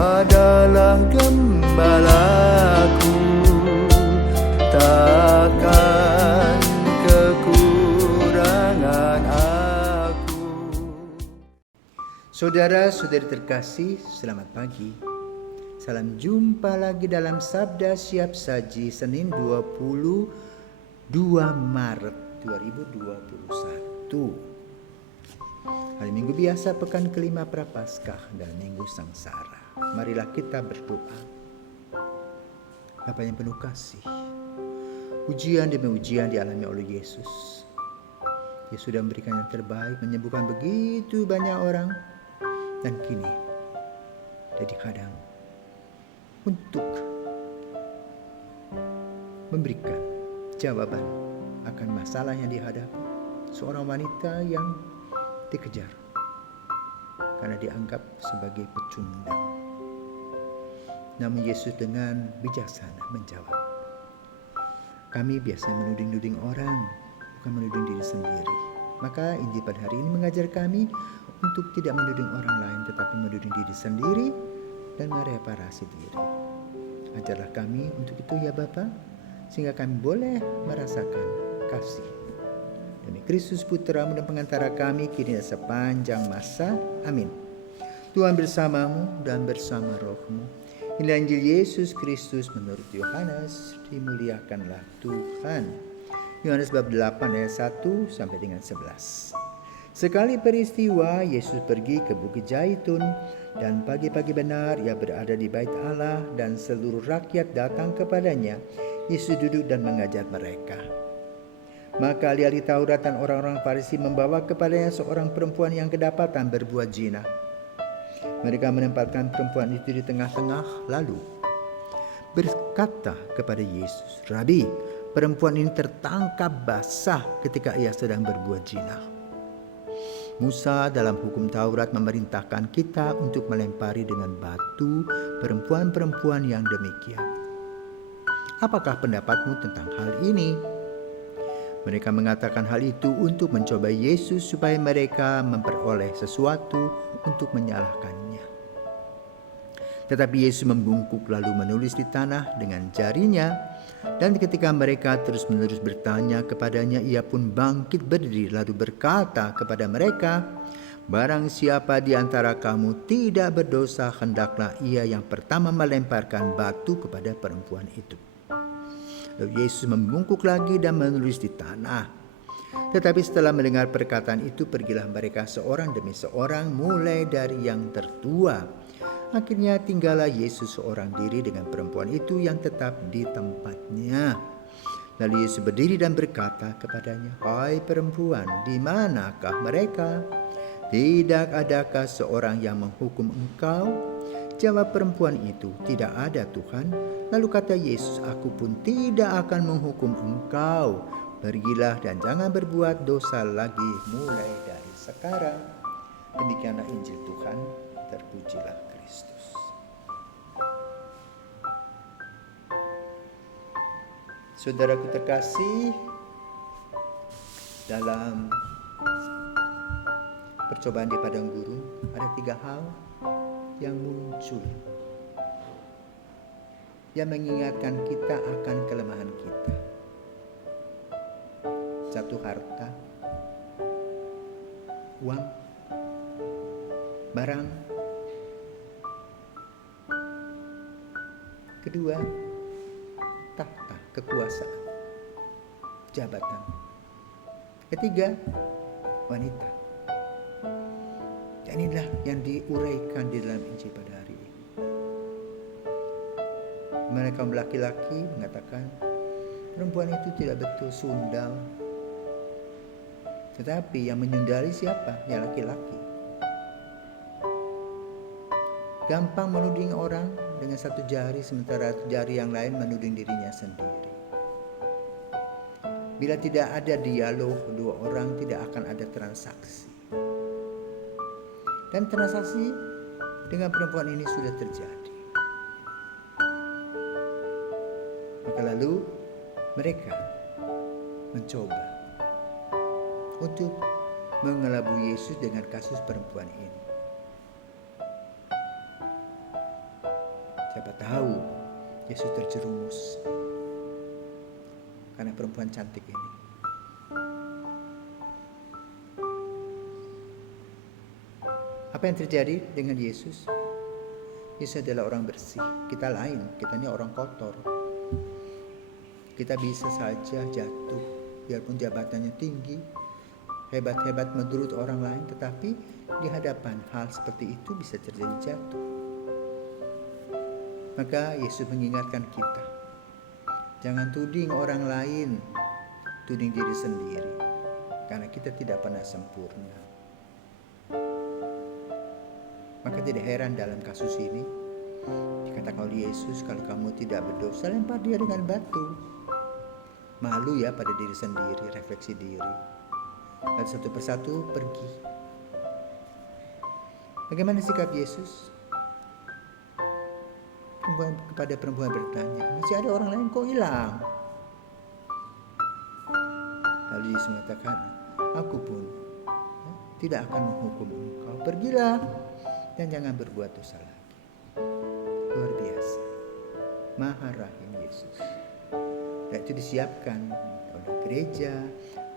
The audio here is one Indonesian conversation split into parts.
adalah gembalaku, takkan kekurangan aku. Saudara-saudari terkasih, selamat pagi. Salam jumpa lagi dalam Sabda Siap Saji Senin 22 Maret 2021. Hari Minggu biasa, pekan kelima Prapaskah dan Minggu Sangsara. Marilah kita berdoa. Bapa yang penuh kasih, ujian demi ujian dialami oleh Yesus. Dia sudah memberikan yang terbaik, menyembuhkan begitu banyak orang, dan kini dia dihadang untuk memberikan jawaban akan masalah yang dihadapi. Seorang wanita yang dikejar karena dianggap sebagai pecundang. Namun Yesus dengan bijaksana menjawab. Kami biasanya menuding-nuding orang, bukan menuding diri sendiri. Maka Injil pada hari ini mengajar kami untuk tidak menuding orang lain, tetapi menuding diri sendiri dan mereparasi diri. Ajarlah kami untuk itu ya Bapa, sehingga kami boleh merasakan kasih. Demi Kristus Putra-Mu dan pengantara kami, kini dan sepanjang masa. Amin. Tuhan bersamamu dan bersama rohmu. Inilah Injil Yesus Kristus menurut Yohanes. Dimuliakanlah Tuhan. Yohanes bab 8 ayat 1 sampai dengan 11. Sekali peristiwa, Yesus pergi ke Bukit Zaitun, dan pagi-pagi benar ia berada di bait Allah, dan seluruh rakyat datang kepadanya. Yesus duduk dan mengajar mereka. Maka ahli-ahli Taurat dan orang-orang Farisi membawa kepadanya seorang perempuan yang kedapatan berbuat zina. Mereka menempatkan perempuan itu di tengah-tengah, lalu berkata kepada Yesus, "Rabi, perempuan ini tertangkap basah ketika ia sedang berbuat zina. Musa dalam hukum Taurat memerintahkan kita untuk melempari dengan batu perempuan-perempuan yang demikian. Apakah pendapatmu tentang hal ini?" Mereka mengatakan hal itu untuk mencoba Yesus supaya mereka memperoleh sesuatu untuk menyalahkannya. Tetapi Yesus membungkuk lalu menulis di tanah dengan jarinya, dan ketika mereka terus-menerus bertanya kepadanya, ia pun bangkit berdiri lalu berkata kepada mereka, "Barang siapa di antara kamu tidak berdosa, hendaklah ia yang pertama melemparkan batu kepada perempuan itu." Lalu Yesus membungkuk lagi dan menulis di tanah. Tetapi setelah mendengar perkataan itu, pergilah mereka seorang demi seorang, mulai dari yang tertua. Akhirnya tinggallah Yesus seorang diri dengan perempuan itu yang tetap di tempatnya. Lalu Yesus berdiri dan berkata kepadanya, "Hai perempuan, di manakah mereka? Tidak adakah seorang yang menghukum engkau?" Jawab perempuan itu, "Tidak ada Tuhan." Lalu kata Yesus, "Aku pun tidak akan menghukum engkau. Pergilah dan jangan berbuat dosa lagi mulai dari sekarang." Demikianlah Injil Tuhan. Terpujilah Kristus. Saudaraku terkasih, dalam percobaan di padang gurun ada 3 hal yang muncul yang mengingatkan kita akan kelemahan kita. 1, harta, uang, barang. 2, tahta, kekuasaan, jabatan. 3, wanita. Dan inilah yang diuraikan di dalam Injil pada hari ini. Mereka laki-laki mengatakan perempuan itu tidak betul sundal. Tetapi yang menyundali siapa? Ya laki-laki. Gampang menuding orang dengan 1 jari, sementara jari yang lain menuding dirinya sendiri. Bila tidak ada dialog 2 orang, tidak akan ada transaksi. Dan transaksi dengan perempuan ini sudah terjadi. Maka lalu mereka mencoba untuk mengelabui Yesus dengan kasus perempuan ini. tahu Yesus terjerumus karena perempuan cantik ini. Apa yang terjadi dengan Yesus? Yesus adalah orang bersih. Kita lain, kita ini orang kotor. Kita bisa saja jatuh, biarpun jabatannya tinggi, hebat-hebat menurut orang lain, tetapi di hadapan hal seperti itu bisa terjadi jatuh. Maka Yesus mengingatkan kita, jangan tuding orang lain, tuding diri sendiri, karena kita tidak pernah sempurna. Maka tidak heran dalam kasus ini dikatakan oleh Yesus, kalau kamu tidak berdosa, lempar dia dengan batu. Malu ya pada diri sendiri, refleksi diri. Dan satu persatu pergi. Bagaimana sikap Yesus? Kepada perempuan bertanya, masih ada orang lain kok hilang? Lalu Yesus mengatakan, aku pun tidak akan menghukum engkau. Pergilah dan jangan berbuat dosa lagi. Luar biasa. Maha Rahim Yesus. Dan itu disiapkan oleh gereja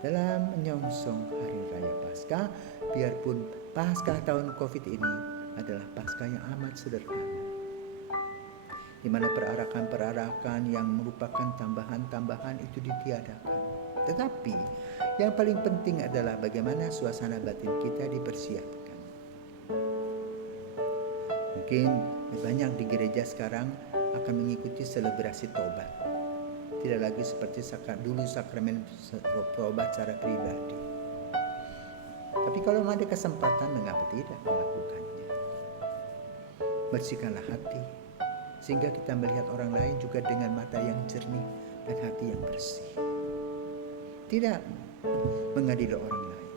dalam menyongsong Hari Raya Paskah, biarpun Paskah tahun Covid ini adalah Paskah yang amat sederhana, di mana perarakan-perarakan yang merupakan tambahan-tambahan itu ditiadakan. Tetapi yang paling penting adalah bagaimana suasana batin kita dipersiapkan. Mungkin banyak di gereja sekarang akan mengikuti selebrasi tobat. Tidak lagi seperti dulu sakramen tobat secara pribadi. Tapi kalau ada kesempatan, mengapa tidak melakukannya? Bersihkanlah hati, sehingga kita melihat orang lain juga dengan mata yang jernih dan hati yang bersih. Tidak mengadili orang lain.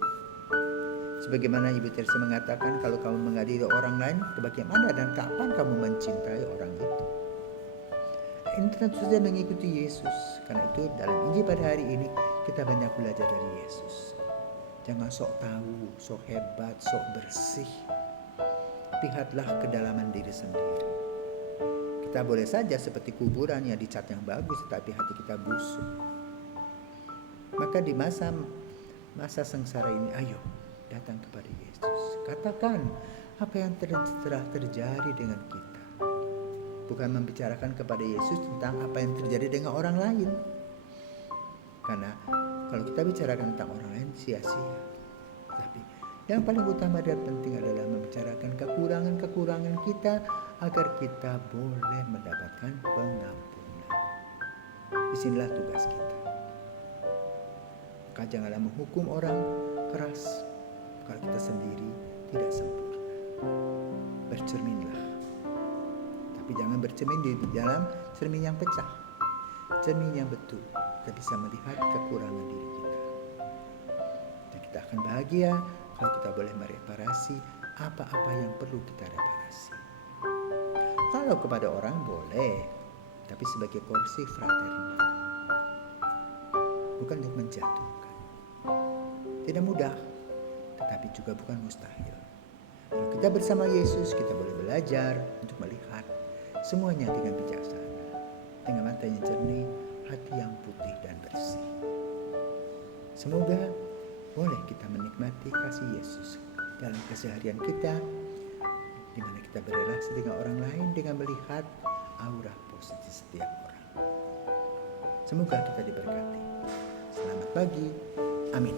Sebagaimana Ibu Teresa mengatakan, kalau kamu mengadili orang lain, bagaimana dan kapan kamu mencintai orang itu? Ini tentu saja mengikuti Yesus. Karena itu dalam Injil pada hari ini kita banyak belajar dari Yesus. Jangan sok tahu, sok hebat, sok bersih. Lihatlah kedalaman diri sendiri. Kita boleh saja seperti kuburan yang dicat yang bagus, tetapi hati kita busuk. Maka di masa sengsara ini, ayo datang kepada Yesus. Katakan apa yang telah terjadi dengan kita. Bukan membicarakan kepada Yesus tentang apa yang terjadi dengan orang lain. Karena kalau kita bicarakan tentang orang lain sia-sia. Tapi yang paling utama dan penting adalah membicarakan kekurangan-kekurangan kita agar kita boleh mendapatkan pengampunan. Disinilah tugas kita. Maka janganlah menghukum orang keras kalau kita sendiri tidak sempurna. Bercerminlah. Tapi jangan bercermin di dalam cermin yang pecah. Cermin yang betul. Kita bisa melihat kekurangan diri kita. Dan kita akan bahagia kalau kita boleh mereparasi apa-apa yang perlu kita reparasi. Kalau kepada orang boleh, tapi sebagai korsi fraternal. Bukan untuk menjatuhkan. Tidak mudah, tetapi juga bukan mustahil. Kalau kita bersama Yesus, kita boleh belajar untuk melihat semuanya dengan bijaksana, dengan mata yang jernih, hati yang putih dan bersih. Semoga boleh kita menikmati kasih Yesus dalam keseharian kita, di mana kita berelasi dengan orang lain dengan melihat aura positif setiap orang. Semoga kita diberkati. Selamat pagi. Amin.